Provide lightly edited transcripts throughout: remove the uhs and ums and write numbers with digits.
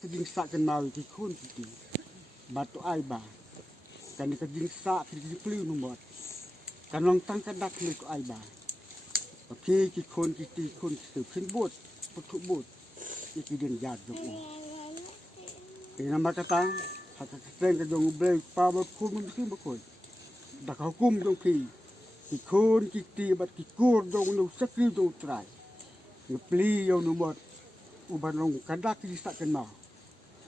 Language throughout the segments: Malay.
kejing sak kan mau ki kun ki batu ai ba kan kejing sak kejing pelu numot kan long tang kan dak ni ko ai ba ki kun ki ti kun su kin bot putu bot ki den jad jo ki nama kata hak keten ka jong ble pa ba kun mun ki ba ko dak hukum jong ki kun ki ti bat ki kur jong nu sakri jong trai ngepli yo numot uban long kan dak ki sak kan mau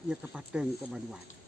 ia kepaten ke Banduan.